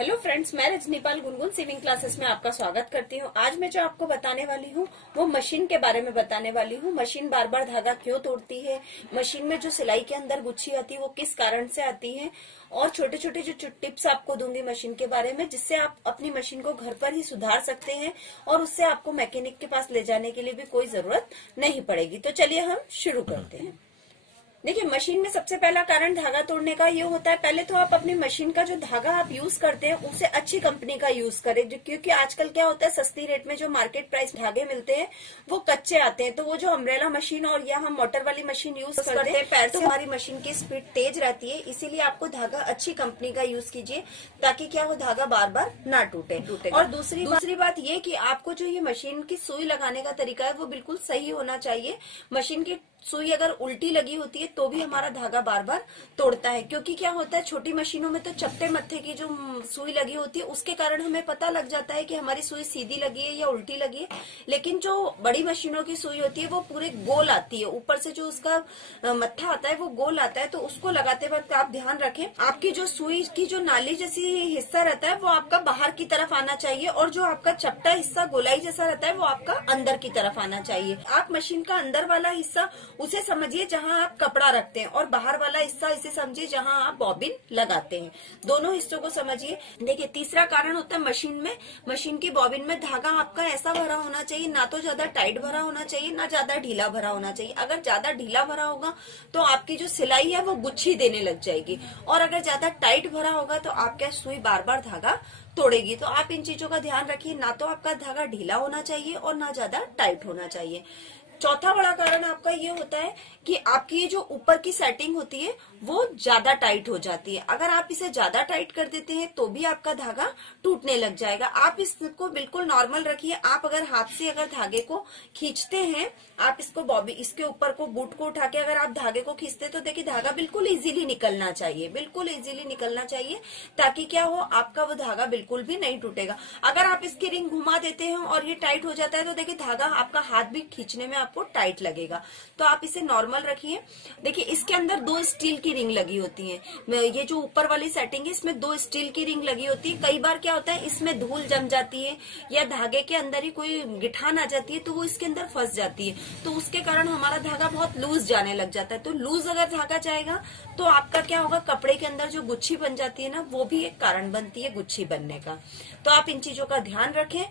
Hello friends, मैं रजनीपाल Gungun sieving classes में आपका स्वागत करती हूँ। आज मैं जो आपको बताने वाली हूँ वो मशीन के बारे में बताने वाली हूँ। मशीन बार बार धागा क्यों तोड़ती है, मशीन में जो सिलाई के अंदर गुच्छी आती है वो किस कारण से आती है, और छोटे छोटे जो टिप्स आपको दूंगी मशीन के बारे में, जिससे आप अपनी मशीन को घर पर ही सुधार सकते हैं और उससे आपको मैकेनिक के पास ले जाने के लिए भी कोई जरूरत नहीं पड़ेगी। तो चलिए हम शुरू करते हैं। देखिए, मशीन में सबसे पहला कारण धागा तोड़ने का ये होता है, पहले तो आप अपनी मशीन का जो धागा आप यूज करते हैं उसे अच्छी कंपनी का यूज करें, क्योंकि आजकल क्या होता है, सस्ती रेट में जो मार्केट प्राइस धागे मिलते हैं वो कच्चे आते हैं। तो वो जो अम्ब्रेला मशीन और या हम मोटर वाली मशीन यूज करते हैं, पैर से हमारी मशीन की स्पीड तेज रहती है, इसीलिए आपको धागा अच्छी कंपनी का यूज कीजिए ताकि क्या हो, धागा बार बार ना टूटे। और दूसरी बात ये कि आपको जो ये मशीन की सुई लगाने का तरीका है वो बिल्कुल सही होना चाहिए। मशीन की सुई अगर उल्टी लगी होती है तो भी हमारा धागा बार बार तोड़ता है, क्योंकि क्या होता है, छोटी मशीनों में तो चपटे मत्थे की जो सुई लगी होती है उसके कारण हमें पता लग जाता है कि हमारी सुई सीधी लगी है या उल्टी लगी है। लेकिन जो बड़ी मशीनों की सुई होती है वो पूरे गोल आती है, ऊपर से जो उसका मत्था आता है वो गोल आता है। तो उसको लगाते वक्त आप ध्यान रखें, आपकी जो सुई की जो नाली जैसी हिस्सा रहता है वो आपका बाहर की तरफ आना चाहिए, और जो आपका चपटा हिस्सा गोलाई जैसा रहता है वो आपका अंदर की तरफ आना चाहिए। आप मशीन का अंदर वाला हिस्सा उसे समझिए जहां आप कपड़ा रखते हैं, और बाहर वाला हिस्सा इसे समझिए जहां आप बॉबिन लगाते हैं। दोनों हिस्सों को समझिए। देखिए, तीसरा कारण होता है मशीन की बॉबिन में धागा आपका ऐसा भरा होना चाहिए, ना तो ज्यादा टाइट भरा होना चाहिए ना ज्यादा ढीला भरा होना चाहिए। अगर ज्यादा ढीला भरा होगा तो आपकी जो सिलाई है वो गुच्छी देने लग जाएगी, और अगर ज्यादा टाइट भरा होगा तो आपका सुई बार बार धागा तोड़ेगी। तो आप इन चीजों का ध्यान रखिए, ना तो आपका धागा ढीला होना चाहिए और ना ज्यादा टाइट होना चाहिए। चौथा बड़ा कारण आपका ये होता है कि आपकी ये जो ऊपर की सेटिंग होती है वो ज्यादा टाइट हो जाती है। अगर आप इसे ज्यादा टाइट कर देते हैं तो भी आपका धागा टूटने लग जाएगा। आप इसको बिल्कुल नॉर्मल रखिए। आप अगर हाथ से अगर धागे को खींचते हैं, आप इसके ऊपर को बूट को उठा के अगर आप धागे को खींचते हैं तो देखिए धागा बिल्कुल इजीली निकलना चाहिए, बिल्कुल इजीली निकलना चाहिए, ताकि क्या हो, आपका वो धागा बिल्कुल भी नहीं टूटेगा। अगर आप इसकी रिंग घुमा देते हैं और ये टाइट हो जाता है तो देखिए धागा आपका हाथ भी खींचने में आपको टाइट लगेगा। तो आप इसे नॉर्मल रखिए। देखिए, इसके अंदर 2 स्टील की रिंग लगी होती है। ये जो ऊपर वाली सेटिंग है इसमें 2 स्टील की रिंग लगी होती है। कई बार क्या होता है, इसमें धूल जम जाती है या धागे के अंदर ही कोई गिठान आ जाती है तो वो इसके अंदर फंस जाती है, तो उसके कारण हमारा धागा बहुत लूज जाने लग जाता है। तो लूज अगर धागा जाएगा तो आपका क्या होगा, कपड़े के अंदर जो गुच्छी बन जाती है ना, वो भी एक कारण बनती है गुच्छी बनने का। तो आप इन चीजों का ध्यान रखें।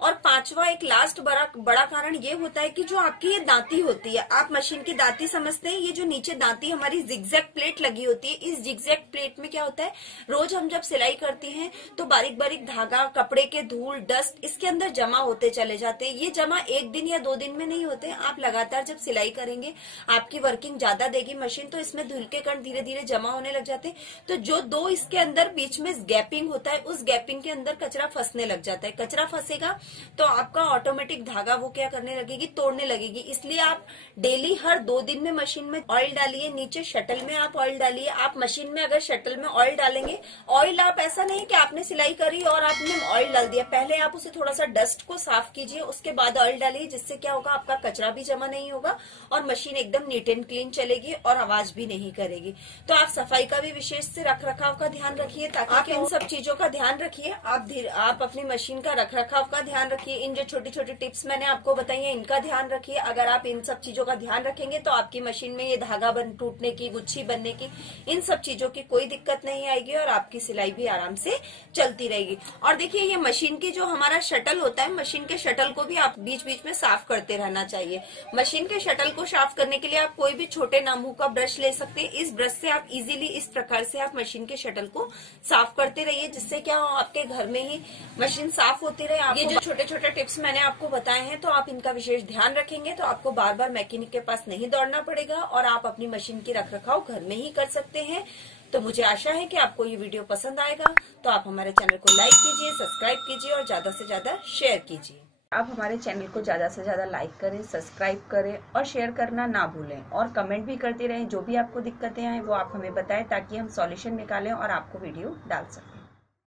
और पांचवा एक लास्ट बड़ा कारण ये होता है कि जो आपकी ये दांती होती है, आप मशीन की दांती समझते हैं, ये जो नीचे दांती हमारी जिगजैग प्लेट लगी होती है, इस जिगजैग प्लेट में क्या होता है, रोज हम जब सिलाई करते हैं तो बारीक बारीक धागा, कपड़े के धूल, डस्ट इसके अंदर जमा होते चले जाते हैं। ये जमा 1 दिन या 2 दिन में नहीं होते। आप लगातार जब सिलाई करेंगे, आपकी वर्किंग ज्यादा देगी मशीन, तो इसमें धूल के कण धीरे धीरे जमा होने लग जाते हैं। तो जो 2 इसके अंदर बीच में गैपिंग होता है, उस गैपिंग के अंदर कचरा फंसने लग जाता है। कचरा फंसेगा तो आपका ऑटोमेटिक धागा वो क्या करने लगेगी, तोड़ने लगेगी। इसलिए आप डेली हर 2 दिन में मशीन में ऑयल डालिए, नीचे शटल में आप ऑयल डालिए। आप मशीन में अगर शटल में ऑयल डालेंगे, ऑयल आप ऐसा नहीं कि आपने सिलाई करी और आपने ऑयल डाल दिया, पहले आप उसे थोड़ा सा डस्ट को साफ कीजिए, उसके बाद ऑयल डालिए, जिससे क्या होगा, आपका कचरा भी जमा नहीं होगा और मशीन एकदम नीट एंड क्लीन चलेगी और आवाज भी नहीं करेगी। तो आप सफाई का भी विशेष से रख रखाव का ध्यान रखिए, ताकि आप इन सब चीजों का ध्यान रखिए। आप अपनी मशीन का रख रखाव का ध्यान रखिए। इन जो छोटी छोटी टिप्स मैंने आपको बताई है इनका ध्यान रखिए। अगर आप इन सब चीजों का ध्यान रखेंगे तो आपकी मशीन में ये धागा टूटने की, गुच्छी बनने की, इन सब चीजों की कोई दिक्कत नहीं आएगी और आपकी सिलाई भी आराम से चलती रहेगी। और देखिए, ये मशीन की जो हमारा शटल होता है, मशीन के शटल को भी आप बीच बीच में साफ करते रहना चाहिए। मशीन के शटल को साफ करने के लिए आप कोई भी छोटे नामू का ब्रश ले सकते हैं। इस ब्रश से आप इजीली इस प्रकार से आप मशीन के शटल को साफ करते रहिए, जिससे क्या हो, आपके घर में ही मशीन साफ होती रहे। ये जो छोटे छोटे टिप्स मैंने आपको बताए हैं तो आप इनका विशेष ध्यान रखेंगे तो आपको बार बार मैकेनिक के पास नहीं दौड़ना पड़ेगा और आप अपनी मशीन की रखरखाव घर में ही कर सकते हैं। तो मुझे आशा है कि आपको ये वीडियो पसंद आएगा। तो आप हमारे चैनल को लाइक कीजिए, सब्सक्राइब कीजिए और ज्यादा से ज्यादा शेयर कीजिए। आप हमारे चैनल को ज्यादा से ज्यादा लाइक करें, सब्सक्राइब करें और शेयर करना ना भूलें, और कमेंट भी करते रहें। जो भी आपको दिक्कतें आए वो आप हमें बताएं ताकि हम सॉल्यूशन निकालें और आपको वीडियो डाल सकें।